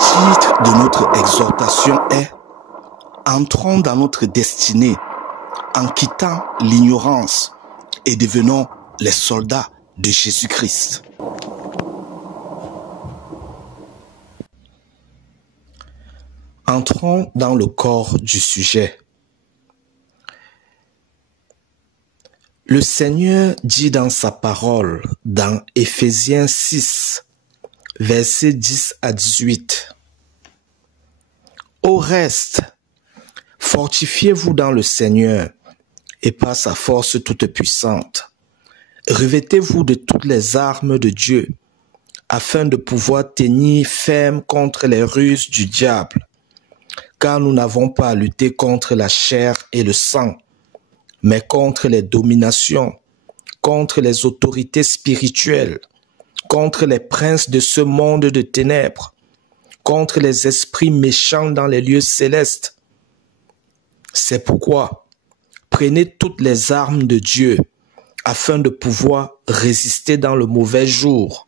titre de notre exhortation est « Entrons dans notre destinée en quittant l'ignorance et devenons les soldats de Jésus-Christ. » Entrons dans le corps du sujet. Le Seigneur dit dans sa parole, dans Éphésiens 6, versets 10 à 18. « Au reste, fortifiez-vous dans le Seigneur et par sa force toute puissante. Revêtez-vous de toutes les armes de Dieu, afin de pouvoir tenir ferme contre les ruses du diable. Car nous n'avons pas à lutter contre la chair et le sang, mais contre les dominations, contre les autorités spirituelles, contre les princes de ce monde de ténèbres, contre les esprits méchants dans les lieux célestes. C'est pourquoi, prenez toutes les armes de Dieu, afin de pouvoir résister dans le mauvais jour,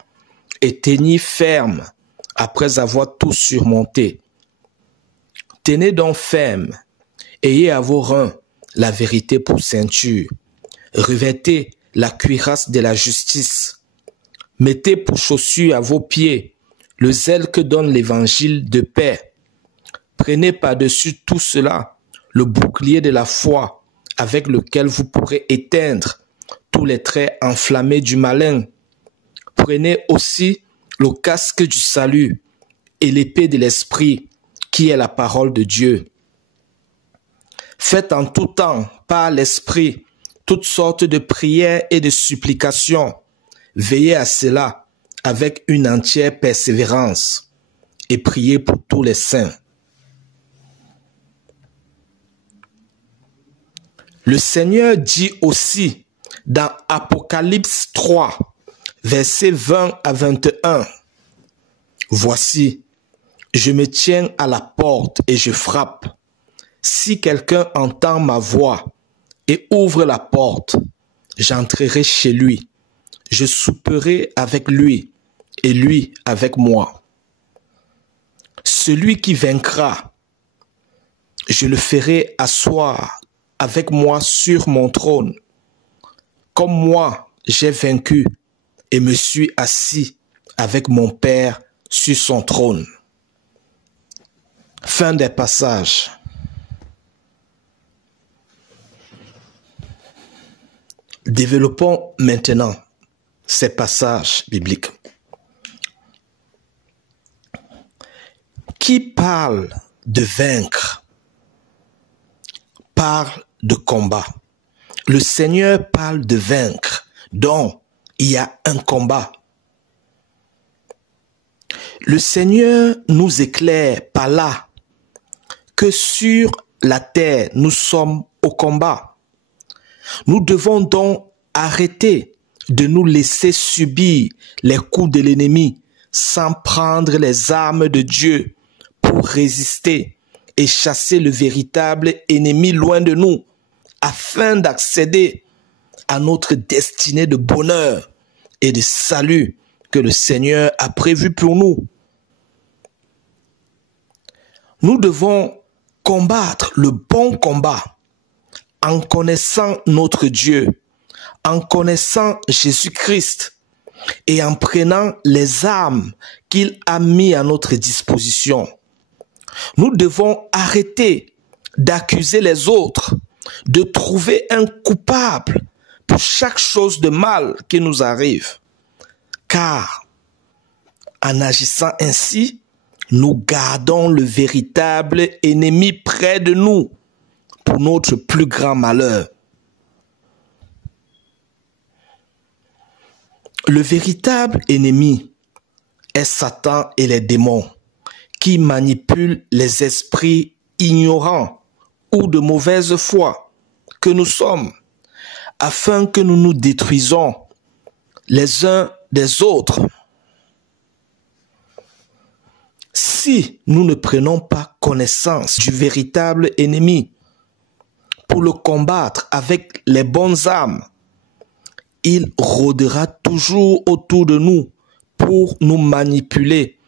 et tenir ferme après avoir tout surmonté. Tenez donc ferme, ayez à vos reins la vérité pour ceinture, revêtez la cuirasse de la justice, mettez pour chaussure à vos pieds le zèle que donne l'évangile de paix. Prenez par-dessus tout cela le bouclier de la foi avec lequel vous pourrez éteindre tous les traits enflammés du malin. Prenez aussi le casque du salut et l'épée de l'esprit qui est la parole de Dieu. Faites en tout temps, par l'esprit, toutes sortes de prières et de supplications. Veillez à cela avec une entière persévérance et priez pour tous les saints. Le Seigneur dit aussi dans Apocalypse 3, versets 20 à 21, « Voici, je me tiens à la porte et je frappe. Si quelqu'un entend ma voix et ouvre la porte, j'entrerai chez lui. Je souperai avec lui et lui avec moi. Celui qui vaincra, je le ferai asseoir avec moi sur mon trône, comme moi j'ai vaincu et me suis assis avec mon Père sur son trône. » Fin des passages. Développons maintenant ces passages bibliques. Qui parle de vaincre parle de combat. Le Seigneur parle de vaincre, donc il y a un combat. Le Seigneur nous éclaire par là que sur la terre, nous sommes au combat. Nous devons donc arrêter de nous laisser subir les coups de l'ennemi sans prendre les armes de Dieu pour résister et chasser le véritable ennemi loin de nous afin d'accéder à notre destinée de bonheur et de salut que le Seigneur a prévu pour nous. Nous devons combattre le bon combat en connaissant notre Dieu, en connaissant Jésus-Christ et en prenant les armes qu'il a mis à notre disposition. Nous devons arrêter d'accuser les autres, de trouver un coupable pour chaque chose de mal qui nous arrive. Car en agissant ainsi, nous gardons le véritable ennemi près de nous pour notre plus grand malheur. Le véritable ennemi est Satan et les démons qui manipulent les esprits ignorants ou de mauvaise foi que nous sommes afin que nous nous détruisons les uns des autres. Si nous ne prenons pas connaissance du véritable ennemi pour le combattre avec les bonnes armes, il rôdera toujours autour de nous pour nous manipuler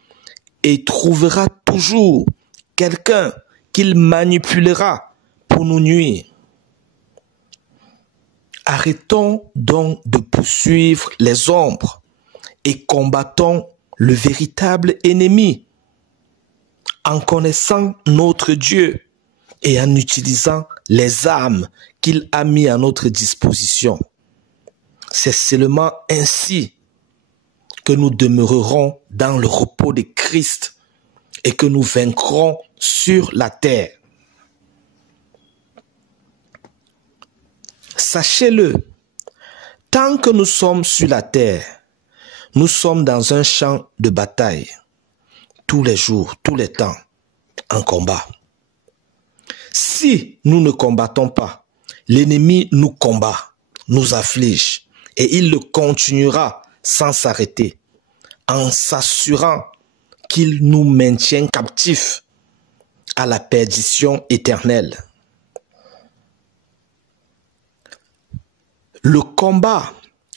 et trouvera toujours quelqu'un qu'il manipulera pour nous nuire. Arrêtons donc de poursuivre les ombres et combattons le véritable ennemi en connaissant notre Dieu et en utilisant les armes qu'il a mis à notre disposition. C'est seulement ainsi que nous demeurerons dans le repos de Christ et que nous vaincrons sur la terre. Sachez-le, tant que nous sommes sur la terre, nous sommes dans un champ de bataille, tous les jours, tous les temps, en combat. Si nous ne combattons pas, l'ennemi nous combat, nous afflige, et il le continuera sans s'arrêter, en s'assurant qu'il nous maintient captifs à la perdition éternelle. Le combat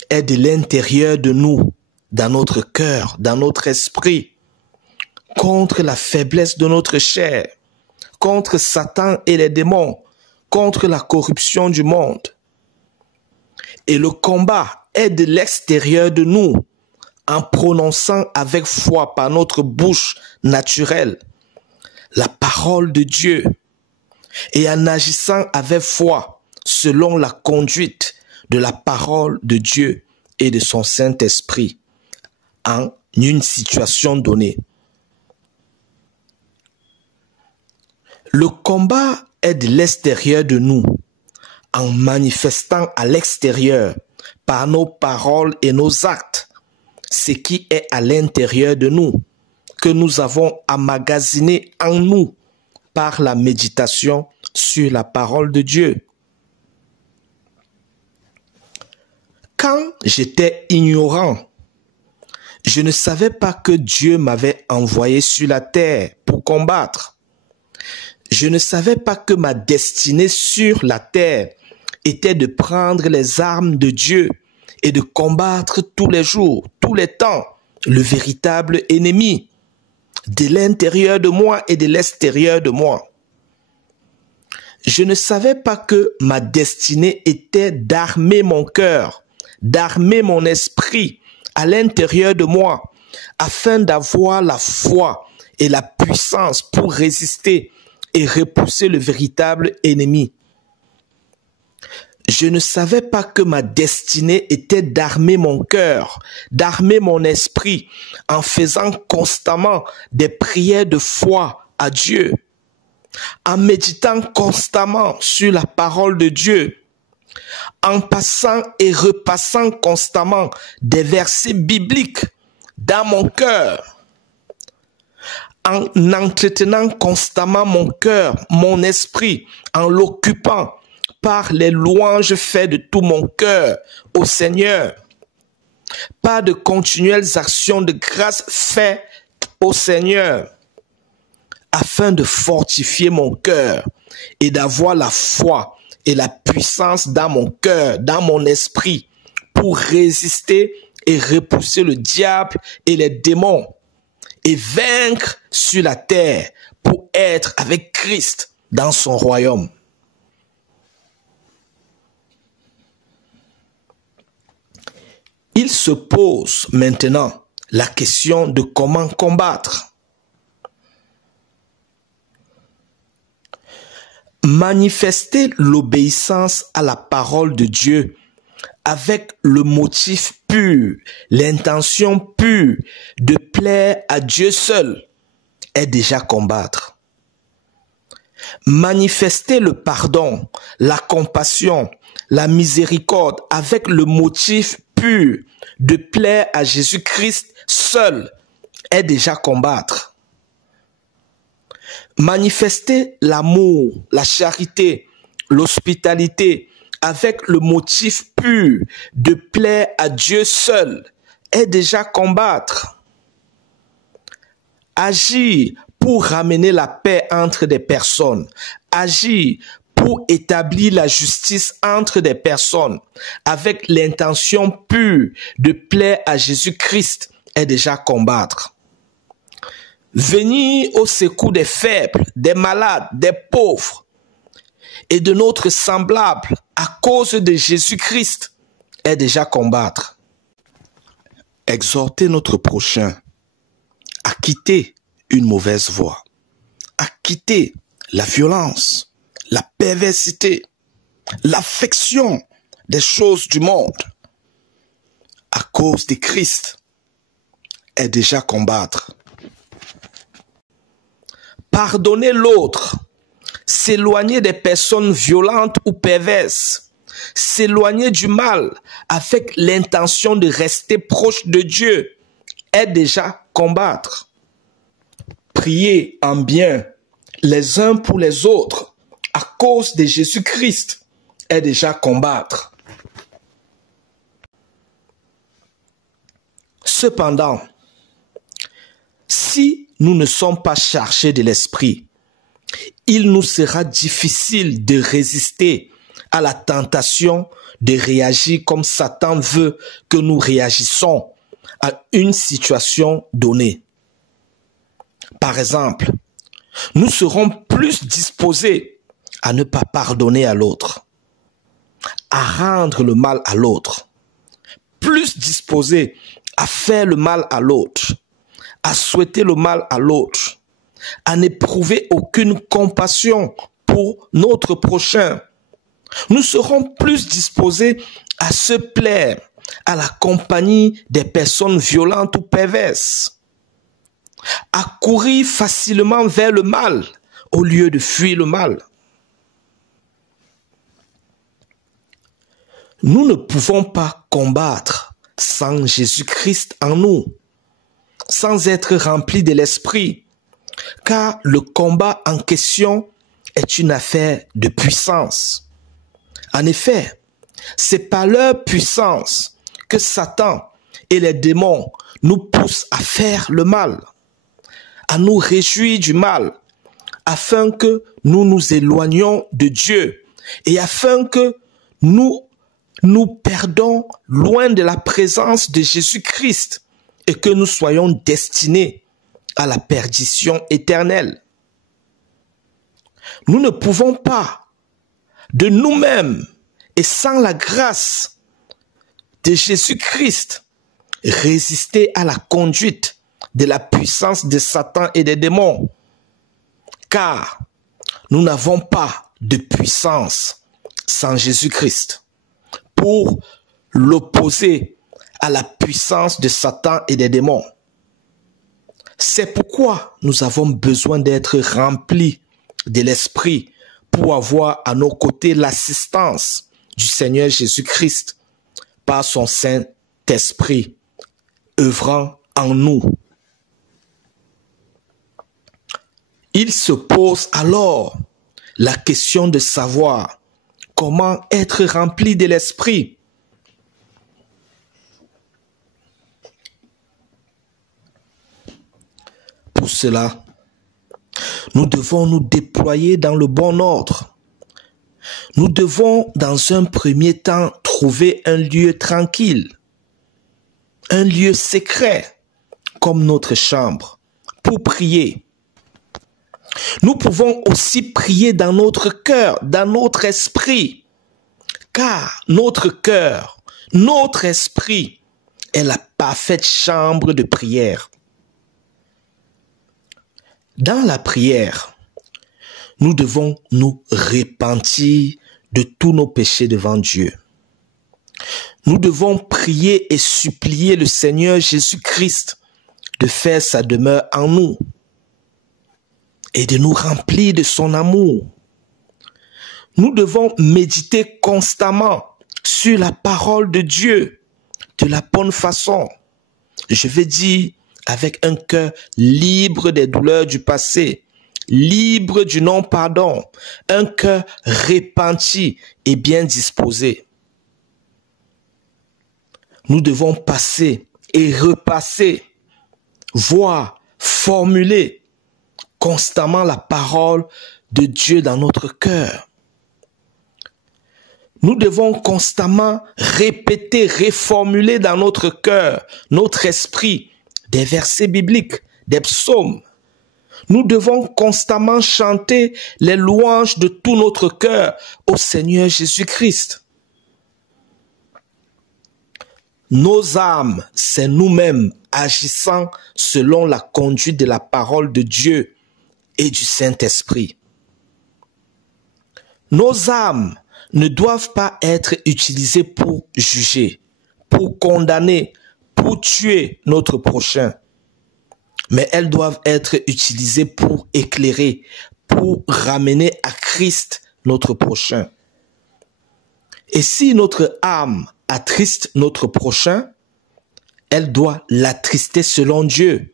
est de l'intérieur de nous, dans notre cœur, dans notre esprit, contre la faiblesse de notre chair, contre Satan et les démons, contre la corruption du monde. Et le combat est de l'extérieur de nous, en prononçant avec foi par notre bouche naturelle la parole de Dieu et en agissant avec foi selon la conduite de la parole de Dieu et de son Saint-Esprit en une situation donnée. Le combat est de l'extérieur de nous, en manifestant à l'extérieur, par nos paroles et nos actes, ce qui est à l'intérieur de nous, que nous avons emmagasiné en nous par la méditation sur la parole de Dieu. Quand j'étais ignorant, je ne savais pas que Dieu m'avait envoyé sur la terre pour combattre. Je ne savais pas que ma destinée sur la terre était de prendre les armes de Dieu et de combattre tous les jours, tous les temps, le véritable ennemi, de l'intérieur de moi et de l'extérieur de moi. Je ne savais pas que ma destinée était d'armer mon cœur, d'armer mon esprit à l'intérieur de moi, afin d'avoir la foi et la puissance pour résister et repousser le véritable ennemi. Je ne savais pas que ma destinée était d'armer mon cœur, d'armer mon esprit, en faisant constamment des prières de foi à Dieu, en méditant constamment sur la parole de Dieu, en passant et repassant constamment des versets bibliques dans mon cœur, en entretenant constamment mon cœur, mon esprit, en l'occupant par les louanges faites de tout mon cœur au Seigneur, par de continuelles actions de grâce faites au Seigneur, afin de fortifier mon cœur et d'avoir la foi et la puissance dans mon cœur, dans mon esprit, pour résister et repousser le diable et les démons, et vaincre sur la terre pour être avec Christ dans son royaume. Il se pose maintenant la question de comment combattre. Manifester l'obéissance à la parole de Dieu avec le motif pur, l'intention pure de plaire à Dieu seul est déjà combattre. Manifester le pardon, la compassion, la miséricorde avec le motif pur de plaire à Jésus-Christ seul est déjà combattre. Manifester l'amour, la charité, l'hospitalité avec le motif pur de plaire à Dieu seul est déjà combattre. Agir pour ramener la paix entre des personnes, agir pour établir la justice entre des personnes avec l'intention pure de plaire à Jésus-Christ est déjà combattre. venir au secours des faibles, des malades, des pauvres et de notre semblable à cause de Jésus-Christ est déjà combattre. Exhorter notre prochain à quitter une mauvaise voie, à quitter la violence, la perversité, l'affection des choses du monde à cause de Christ est déjà combattre. Pardonner l'autre, s'éloigner des personnes violentes ou perverses, s'éloigner du mal avec l'intention de rester proche de Dieu est déjà combattre. Prier en bien les uns pour les autres à cause de Jésus-Christ est déjà combattre. Cependant, si nous ne sommes pas chargés de l'esprit, il nous sera difficile de résister à la tentation de réagir comme Satan veut que nous réagissons à une situation donnée. Par exemple, nous serons plus disposés à ne pas pardonner à l'autre, à rendre le mal à l'autre, plus disposés à faire le mal à l'autre, à souhaiter le mal à l'autre, à n'éprouver aucune compassion pour notre prochain. Nous serons plus disposés à se plaire à la compagnie des personnes violentes ou perverses, à courir facilement vers le mal au lieu de fuir le mal. Nous ne pouvons pas combattre sans Jésus-Christ en nous, sans être remplis de l'esprit, car le combat en question est une affaire de puissance. En effet, c'est par leur puissance que Satan et les démons nous poussent à faire le mal, à nous réjouir du mal, afin que nous nous éloignions de Dieu et afin que nous perdons loin de la présence de Jésus-Christ et que nous soyons destinés à la perdition éternelle. Nous ne pouvons pas, de nous-mêmes et sans la grâce de Jésus-Christ, résister à la conduite de la puissance de Satan et des démons, car nous n'avons pas de puissance sans Jésus-Christ pour l'opposer à la puissance de Satan et des démons. C'est pourquoi nous avons besoin d'être remplis de l'Esprit pour avoir à nos côtés l'assistance du Seigneur Jésus-Christ par son Saint-Esprit œuvrant en nous. Il se pose alors la question de savoir comment être rempli de l'Esprit. Pour cela, nous devons nous déployer dans le bon ordre. Nous devons, dans un premier temps, trouver un lieu tranquille, un lieu secret, comme notre chambre, pour prier. Nous pouvons aussi prier dans notre cœur, dans notre esprit, car notre cœur, notre esprit est la parfaite chambre de prière. Dans la prière, nous devons nous repentir de tous nos péchés devant Dieu. Nous devons prier et supplier le Seigneur Jésus-Christ de faire sa demeure en nous et de nous remplir de son amour. Nous devons méditer constamment sur la parole de Dieu de la bonne façon. Je veux dire, avec un cœur libre des douleurs du passé, libre du non-pardon, un cœur repenti et bien disposé. Nous devons passer et repasser, voire formuler constamment la parole de Dieu dans notre cœur. Nous devons constamment répéter, reformuler dans notre cœur, notre esprit, des versets bibliques, des psaumes, Nous devons constamment chanter les louanges de tout notre cœur au Seigneur Jésus-Christ. Nos âmes, c'est nous-mêmes agissant selon la conduite de la parole de Dieu et du Saint-Esprit. Nos âmes ne doivent pas être utilisées pour juger, pour condamner, pour tuer notre prochain. Mais elles doivent être utilisées pour éclairer, pour ramener à Christ notre prochain. Et si notre âme attriste notre prochain, elle doit l'attrister selon Dieu,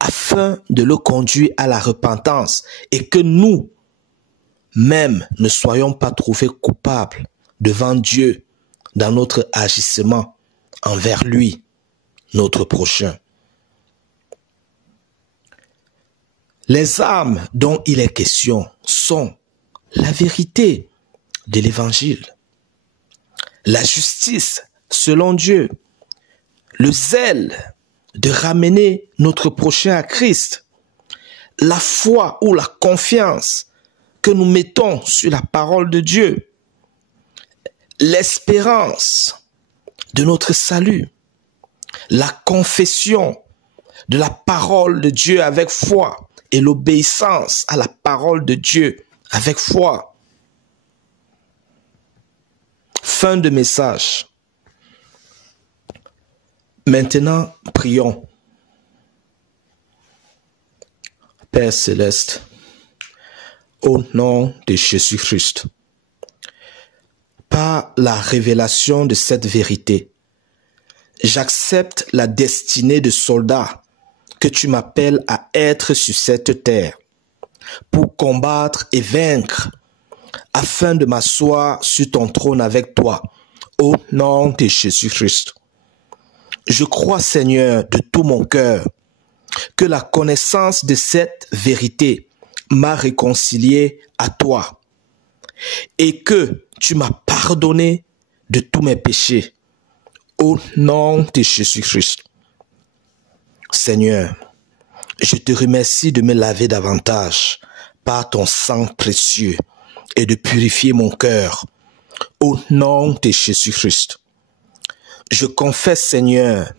afin de le conduire à la repentance et que nous, même, ne soyons pas trouvés coupables devant Dieu dans notre agissement envers lui, notre prochain. Les âmes dont il est question sont la vérité de l'Évangile, la justice selon Dieu, le zèle de ramener notre prochain à Christ, la foi ou la confiance que nous mettons sur la parole de Dieu, l'espérance de notre salut, la confession de la parole de Dieu avec foi et l'obéissance à la parole de Dieu avec foi. Fin de message. Maintenant, prions. Père céleste, au nom de Jésus-Christ, par la révélation de cette vérité, j'accepte la destinée de soldat que tu m'appelles à être sur cette terre, pour combattre et vaincre, afin de m'asseoir sur ton trône avec toi, au nom de Jésus-Christ. Je crois, Seigneur, de tout mon cœur, que la connaissance de cette vérité m'a réconcilié à toi et que tu m'as pardonné de tous mes péchés. Au nom de Jésus-Christ. Seigneur, je te remercie de me laver davantage par ton sang précieux et de purifier mon cœur. Au nom de Jésus-Christ. Je confesse, Seigneur,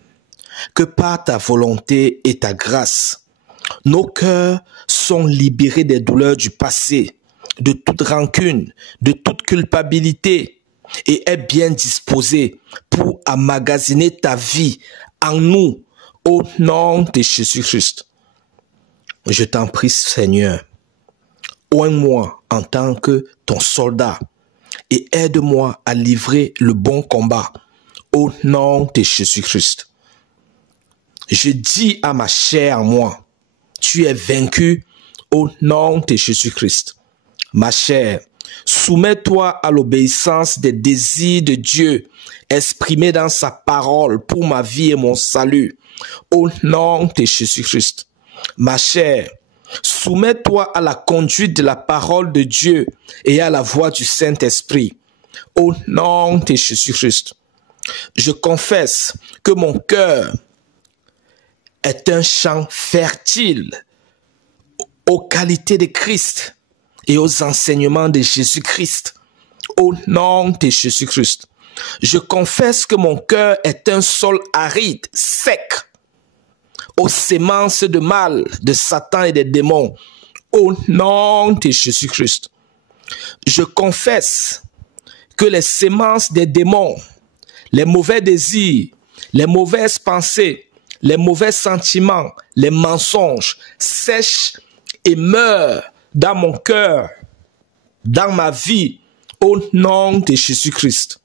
que par ta volonté et ta grâce, nos cœurs sont libérés des douleurs du passé, de toute rancune, de toute culpabilité, et est bien disposé pour emmagasiner ta vie en nous, au nom de Jésus-Christ. Je t'en prie, Seigneur, oigne-moi en tant que ton soldat et aide-moi à livrer le bon combat, au nom de Jésus-Christ. Je dis à ma chair en moi, tu es vaincu au nom de Jésus-Christ. Ma chair, soumets-toi à l'obéissance des désirs de Dieu exprimés dans sa parole pour ma vie et mon salut, au nom de Jésus-Christ. Ma chair, soumets-toi à la conduite de la parole de Dieu et à la voix du Saint-Esprit, au nom de Jésus-Christ. Je confesse que mon cœur est un champ fertile aux qualités de Christ et aux enseignements de Jésus-Christ, au nom de Jésus-Christ. Je confesse que mon cœur est un sol aride, sec, aux semences de mal, de Satan et des démons, au nom de Jésus-Christ. Je confesse que les semences des démons, les mauvais désirs, les mauvaises pensées, les mauvais sentiments, les mensonges sèchent et meurent dans mon cœur, dans ma vie, au nom de Jésus-Christ.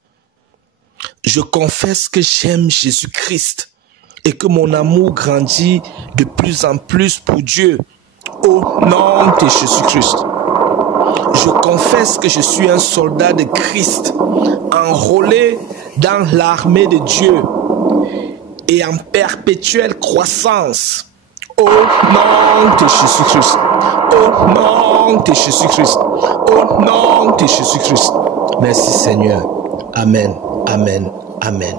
Je confesse que j'aime Jésus-Christ et que mon amour grandit de plus en plus pour Dieu, au nom de Jésus-Christ. Je confesse que je suis un soldat de Christ, enrôlé dans l'armée de Dieu et en perpétuelle croissance, au nom de Jésus-Christ, au nom de Jésus-Christ, au nom de Jésus-Christ. Merci Seigneur. Amen, amen, amen.